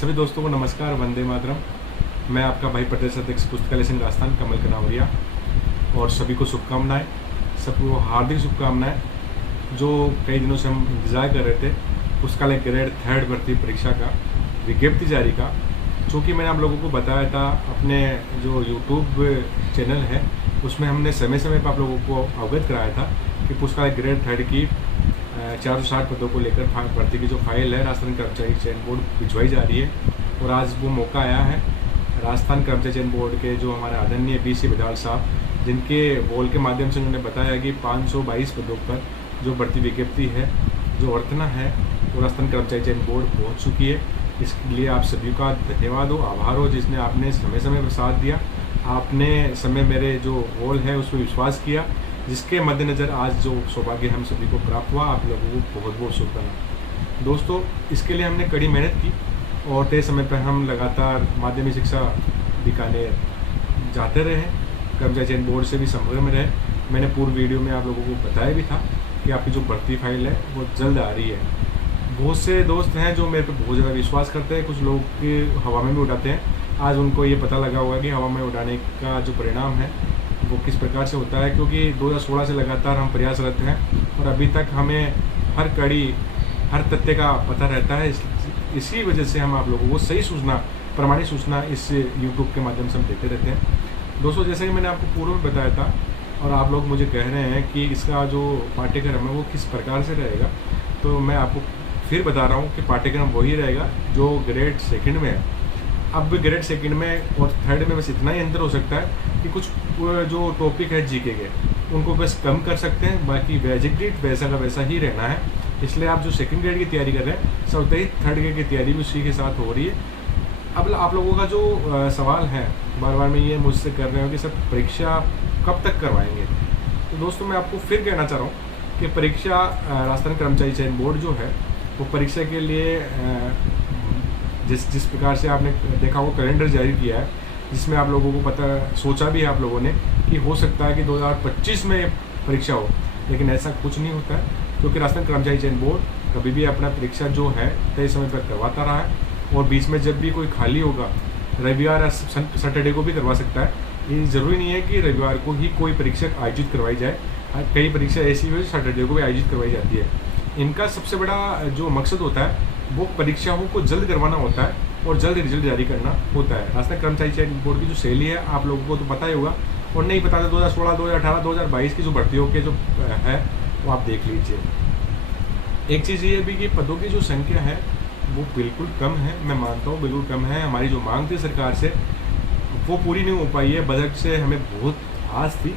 सभी दोस्तों को नमस्कार, वंदे मातरम। मैं आपका भाई प्रदेश अध्यक्ष पुस्तकालय संघ राजस्थान कमल कनावरिया, और सभी को शुभकामनाएं, सबको हार्दिक शुभकामनाएं। जो कई दिनों से हम इंतज़ार कर रहे थे पुस्तकालय ग्रेड 3 भर्ती परीक्षा का विज्ञप्ति जारी का, चूँकि मैंने आप लोगों को बताया था अपने जो यूट्यूब चैनल है उसमें हमने समय समय पर आप लोगों को अवगत कराया था कि पुस्तकालय ग्रेड 3 की 460 पदों को लेकर भर्ती की जो फाइल है राजस्थान कर्मचारी चयन बोर्ड भिजवाई जा रही है। और आज वो मौका आया है राजस्थान कर्मचारी चयन बोर्ड के जो हमारे आदरणीय BC बजाल साहब, जिनके बोल के माध्यम से उन्होंने बताया कि 522 पदों पर जो भर्ती विज्ञप्ति है, जो अर्थना है, वो राजस्थान कर्मचारी चयन बोर्ड पहुँच चुकी है। इसके लिए आप सभी का धन्यवाद हो, आभार हो, जिसने आपने समय समय पर साथ दिया, आपने समय मेरे जो बोल है उस पर विश्वास किया, जिसके मद्देनज़र आज जो सौभाग्य हम सभी को प्राप्त हुआ। आप लोगों को बहुत बहुत शुभकामनाएं। दोस्तों, इसके लिए हमने कड़ी मेहनत की और तय समय पर हम लगातार माध्यमिक शिक्षा बीकानेर जाते रहे, कर्मचारी चयन बोर्ड से भी संपर्क में रहे। मैंने पूर्व वीडियो में आप लोगों को बताया भी था कि आपकी जो भर्ती फाइल है वो जल्द आ रही है। बहुत से दोस्त हैं जो मेरे पे बहुत ज़्यादा विश्वास करते हैं, कुछ लोग हवा में भी उड़ाते हैं। आज उनको ये पता लगा होगा कि हवा में उड़ाने का जो परिणाम है वो किस प्रकार से होता है, क्योंकि 2016 से लगातार हम प्रयासरत हैं और अभी तक हमें हर कड़ी, हर तथ्य का पता रहता है। इसी वजह से हम आप लोगों को सही सूचना, प्रमाणित सूचना इस यूट्यूब के माध्यम से हम देते रहते हैं। दोस्तों, जैसे कि मैंने आपको पूर्व में बताया था और आप लोग मुझे कह रहे हैं कि इसका जो पाठ्यक्रम है वो किस प्रकार से रहेगा, तो मैं आपको फिर बता रहा हूँ कि पाठ्यक्रम वही रहेगा जो ग्रेड 2 में है। अब ग्रेड 2 में और 3 में बस इतना ही अंतर हो सकता है कि कुछ जो टॉपिक है जीके के उनको बस कम कर सकते हैं, बाकी ग्रेड वैसा का वैसा ही रहना है। इसलिए आप जो 2nd ग्रेड की तैयारी कर रहे हैं, सब ही 3rd ग्रेड की तैयारी भी उसी के साथ हो रही है। अब आप लोगों का जो सवाल है बार बार मैं ये मुझसे कर रहे हो कि सर परीक्षा कब तक करवाएंगे, तो दोस्तों मैं आपको फिर कहना चाह रहा हूँ कि परीक्षा राजस्थान कर्मचारी चयन बोर्ड जो है वो परीक्षा के लिए जिस प्रकार से आपने देखा वो कैलेंडर जारी किया है, जिसमें आप लोगों को पता सोचा भी है आप लोगों ने कि हो सकता है कि 2025 में परीक्षा हो, लेकिन ऐसा कुछ नहीं होता है, क्योंकि राजस्थान कर्मचारी चयन बोर्ड कभी भी अपना परीक्षा जो है तय समय पर करवाता रहा है। और बीच में जब भी कोई खाली होगा, रविवार या सैटरडे को भी करवा सकता है। ये ज़रूरी नहीं है कि रविवार को ही कोई परीक्षा आयोजित करवाई जाए, कई परीक्षा ऐसी भी सैटरडे को भी आयोजित करवाई जाती है। इनका सबसे बड़ा जो मकसद होता है वो परीक्षाओं को जल्द करवाना होता है और जल्द रिजल्ट जारी करना होता है। राजस्थान कर्मचारी चयन बोर्ड की जो शैली है आप लोगों को तो पता ही होगा, और नहीं पता था 2016, 2018, 2022 की जो भर्तियों के जो है वो आप देख लीजिए। एक चीज़ ये भी कि पदों की जो संख्या है वो बिल्कुल कम है, मैं मानता हूँ बिल्कुल कम है। हमारी जो मांग थी सरकार से वो पूरी नहीं हो पाई है। बजट से हमें बहुत आस थी,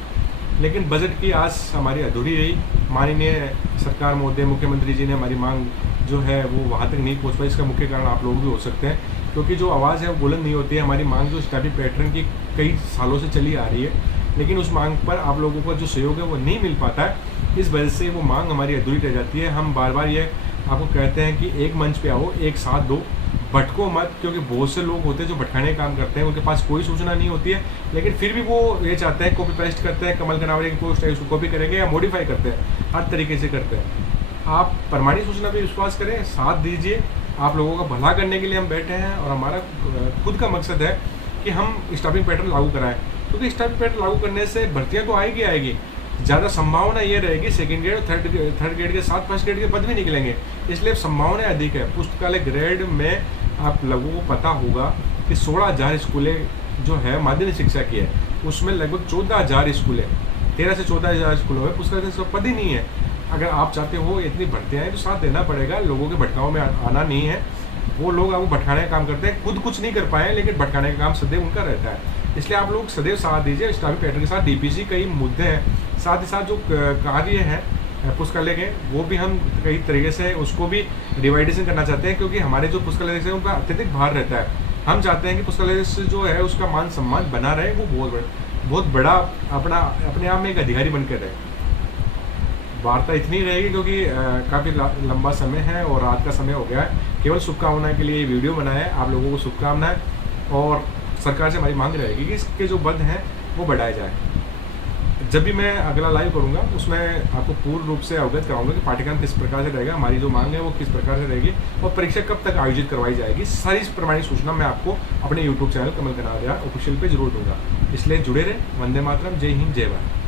लेकिन बजट की आस हमारी अधूरी रही। माननीय सरकार महोदय, मुख्यमंत्री जी ने हमारी मांग जो है वो वहाँ तक नहीं पहुँच पाई। इसका मुख्य कारण आप लोग भी हो सकते हैं, क्योंकि जो आवाज़ है वो बुलंद नहीं होती है। हमारी मांग जो स्टडी पैटर्न की कई सालों से चली आ रही है, लेकिन उस मांग पर आप लोगों का जो सहयोग है वो नहीं मिल पाता है। इस वजह से वो मांग हमारी अधूरी रह जाती है। हम बार बार ये आपको कहते हैं कि एक मंच पे आओ, एक साथ दो, भटको मत, क्योंकि बहुत से लोग होते हैं जो भटकाने का काम करते हैं, उनके पास कोई सूचना नहीं होती है, लेकिन फिर भी वो ये चाहते हैं, कॉपी पेस्ट करते हैं, कमल कनावरिया की पोस्ट है उसको कॉपी करेंगे या मॉडिफाई करते हैं, हर तरीके से करते हैं। आप प्रमाणित सूचना पे विश्वास करें, साथ दीजिए। आप लोगों का भला करने के लिए हम बैठे हैं और हमारा खुद का मकसद है कि हम स्टाफिंग पैटर्न लागू कराएं, क्योंकि स्टाफिंग पैटर्न लागू करने से भर्तियाँ तो आएगी। ज़्यादा संभावना ये रहेगी 2nd ग्रेड और 3rd ग्रेड के साथ 1st ग्रेड के पद भी निकलेंगे, इसलिए संभावना अधिक है। पुस्तकालय ग्रेड में आप लोगों को पता होगा कि 16,000 स्कूलें जो है माध्यमिक शिक्षा की है, उसमें लगभग 14,000 स्कूलें, 13 से 14,000 स्कूलों में पुस्तकालय का पद ही नहीं है। अगर आप चाहते हो इतनी भर्तियाँ हैं तो साथ देना पड़ेगा। लोगों के भटकाव में आना नहीं है। वो लोग आपको भटकाने का काम करते हैं, खुद कुछ नहीं कर पाए, लेकिन भटकाने का काम सदैव उनका रहता है। इसलिए आप लोग सदैव साथ दीजिए। स्टाफिंग पैटर्न के साथ DPC कई मुद्दे हैं, साथ ही साथ जो कार्य हैं पुस्तकालय के वो भी हम कई तरीके से उसको भी रिवाइडेशन करना चाहते हैं, क्योंकि हमारे जो पुस्तकालय से उनका अत्यधिक भार रहता है। हम चाहते हैं कि पुस्तकालय से जो है उसका मान सम्मान बना रहे, वो बहुत बड़ा अपने आप में एक अधिकारी बनकर रहे। वार्ता इतनी रहेगी क्योंकि काफ़ी लंबा समय है और रात का समय हो गया है। केवल शुभकामनाएं के लिए ये वीडियो बनाया है। आप लोगों को शुभकामनाएं, और सरकार से हमारी मांग रहेगी कि इसके जो पद हैं वो बढ़ाए जाए। जब भी मैं अगला लाइव करूँगा उसमें आपको पूर्ण रूप से अवगत कराऊंगा कि पाठ्यक्रम किस प्रकार से रहेगा, हमारी जो मांग है वो किस प्रकार से रहेगी और परीक्षा कब तक आयोजित करवाई जाएगी। सारी प्रमाणिक सूचना मैं आपको अपने यूट्यूब चैनल कमल कनारिया ऑफिशियल पे जरूर दूंगा। इसलिए जुड़े रहे। वंदे मातरम। जय हिंद, जय भारत।